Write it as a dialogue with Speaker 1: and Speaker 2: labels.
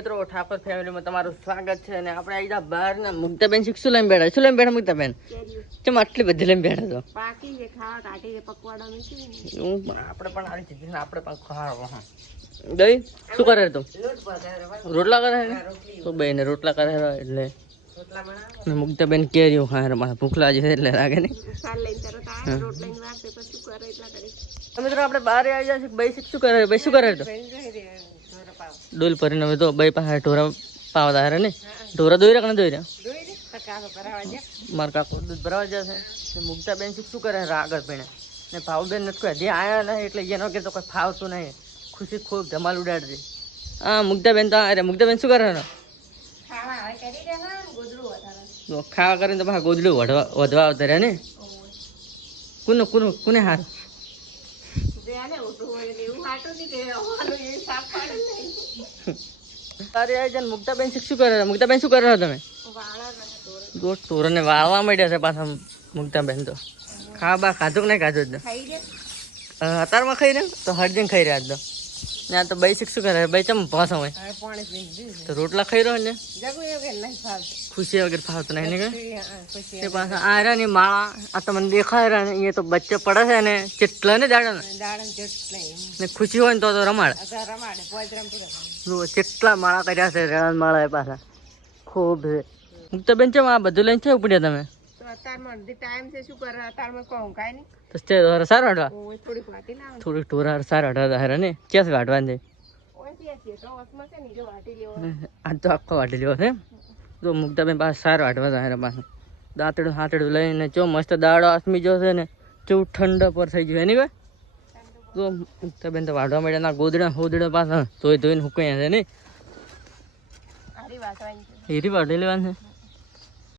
Speaker 1: મિત્રો ઠાકોર ફેમિલીમાં તમારું સ્વાગત છે અને આપણે આવી બહાર ને મુક્તાબેન શીખ શું લઈને બેઠા? શું લઈને બેઠા મુક્તાબેન? ચમ આટલી બધી લઈને બેઠા છો?
Speaker 2: પાકી છે ખાવા કાઢી છે પકવાડા મૂકી
Speaker 1: હું આપણે પણ આવી ચીજ આપણે પણ ખાવા હા. દઈ શું કરે તું? રોટલા કરે છે? તો બેન રોટલા કરે એટલે મુક્તાબેન કેર્યું હા મારા ભૂખ લાગી છે એટલે લાગે ને મિત્રો આપણે બહાર આવી જાય છે ભાઈ શું કરે છે? ભાઈ શું કરે તો
Speaker 2: બેન જોઈ રે ઢોરો પાવ
Speaker 1: ડોલ હવે તો ભાઈ પાસે ઢોરા પાવા હારે ને? ઢોરા દોઈ રહ્યા કે ના દોઈ મારા કાકો દૂધ ભરાવા જશે ને બેન શું શું કરે? આગળ પીણે ને ભાવબેન નથી કોઈ. હજી આવ્યા નહીં એટલે એનો કે તો કોઈ ફાવતું નહીં. ખુશી ખૂબ ધમાલ ઉડાડતી હા મુક્તાબેન તો અરે મુક્તાબેન શું કરે?
Speaker 2: ખાવા દે
Speaker 1: કરીને તો પાછા ગોદડું વધવા વધવા આવતા રહ્યા ને? કુનું કુનું કોને હાર? તારી આવી જાય ને મુક્તાબેન શું કરે? મુક્તાબેન શું કરો તમે?
Speaker 2: વાળા
Speaker 1: તોરને વાળવા માંડ્યા છે પાછા મુક્તાબેન તો. ખાવા બા ખાધું કે નહીં ખાધું જ અત્યારમાં ખાઈ રહ્યા? તો હરજીને ખાઈ રહ્યા તો. ને તો શીખ શું કરે ભાઈ ચમ પાછો હોય તો રોટલા ખાઈ રહ્યો ને? ખુશી વગર ફાવતો નહીં ને કે
Speaker 2: હા, પછી
Speaker 1: આ રહ્યા ને માળા આ તમને દેખાય રહ્યા ને અહીંયા તો બચ્ચે પડે છે ને ચેટલા ને દાડા ને. ખુશી હોય ને તો તો રમાડે. કેટલા માળા કર્યા છે રણ માળા એ પાછા. ખૂબ છે. મુક્તાબેન ચમ આ બધું લઈને છે ઉપડ્યા તમે?
Speaker 2: અત્યારમાં અડધી ટાઈમ છે શું કરે અત્યારમાં નહીં.
Speaker 1: તો તે તો સારું વાટવા
Speaker 2: હું થોડીક વાટી લાવું
Speaker 1: થોડીક ટોરા સારા વાટવા હારે ને. ક્યાં વાટવાની
Speaker 2: ઓછી હશે તો વસમાં છે ને જો વાટી લેવો.
Speaker 1: આજ તો આખો વાટી લેવો છે જો મુક્તાબેન પાસે સારા વાટવા દાંતડું હાતડું લઈને ચો મસ્ત દાડો આસમી જો છે ને ચેવું ઠંડા પર થઈ ગયું એની કોઈ તો મુક્તાબેન તો વાઢવા માંડ્યા ના ગોદડા હોદડા પાસે ધોઈ ધોઈને હુકાયા છે ને
Speaker 2: આરી વાટવાની છે.
Speaker 1: હીરી વાઢી લેવાનું છે.